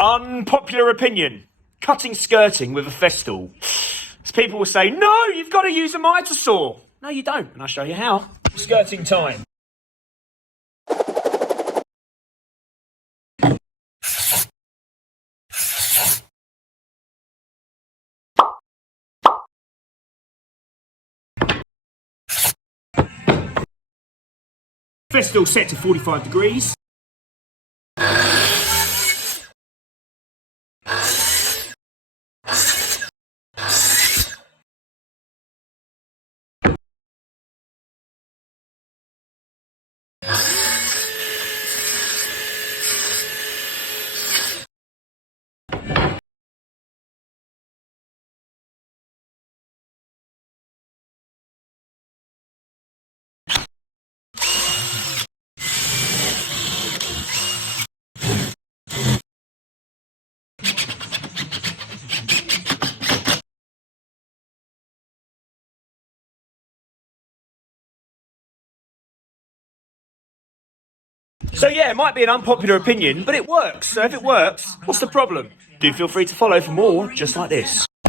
Unpopular opinion. Cutting skirting with a Festool. As people will say, no, you've got to use a mitre saw. No, you don't, and I'll show you how. Skirting time. Festool set to 45 degrees. So yeah, it might be an unpopular opinion, but it works. So if it works, what's the problem? Do feel free to follow for more just like this.